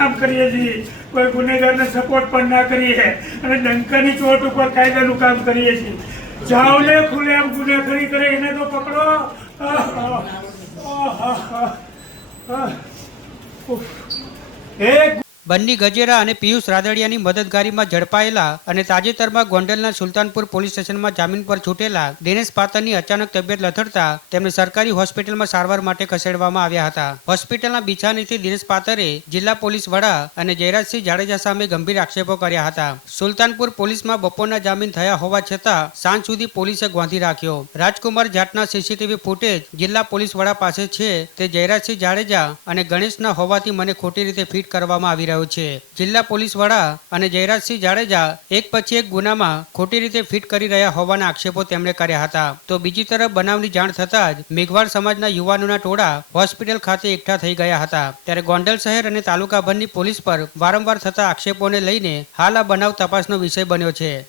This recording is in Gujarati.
કામ કરીએ છીએ. કોઈ ગુનેગારને સપોર્ટ પણ ના કરીએ. અને ડંકાની ચોટ ઉપર કાયદાનું કામ કરીએ છીએ. જાવલે ખુલે આમ ગુનેખરી કરે, એને તો પકડો. એક બન્ની ગજેરા અને પિયુષ રાદડિયાની મદદગારીમાં ઝડપાયેલા અને તાજેતરમાં ગોંડલના સુલતાનપુર પોલીસ સ્ટેશનમાં જામીન પર છૂટેલા દિનેશ પાતરની અચાનક તબિયત લથડતા તેમને સરકારી હોસ્પિટલમાં સારવાર માટે ખસેડવામાં આવ્યા હતા. હોસ્પિટલના બિછાનીથી દિનેશ પાતરે જિલ્લા પોલીસ વડા અને જયરાજસિંહ જાડેજા સામે ગંભીર આક્ષેપો કર્યા હતા. સુલતાનપુર પોલીસમાં બપોરના જામીન થયા હોવા છતાં સાંજ સુધી પોલીસે ગોંધી રાખ્યો. રાજકુમાર જાટના સીસીટીવી ફૂટેજ જિલ્લા પોલીસ વડા પાસે છે તે જયરાજસિંહ જાડેજા અને ગણેશના હોવાથી મને ખોટી રીતે ફિટ કરવામાં આવી રહ્યો છે. જિલ્લા પોલીસ વડા અને જયરાજસિંહ જાડેજા એક પછી એક ગુનામાં ખોટી રીતે ફિટ કરી રહ્યા હોવાના આક્ષેપો તેમણે કર્યા હતા. તો બીજી તરફ બનાવની જાણ થતાં જ મેઘવાળ સમાજના યુવાનોના ટોળા હોસ્પિટલ ખાતે એકઠા થઈ ગયા હતા. ત્યારે ગોંડલ શહેર અને તાલુકાભરની પોલીસ પર વારંવાર થતા આક્ષેપોને લઈને હાલ આ બનાવ તપાસનો વિષય બન્યો છે.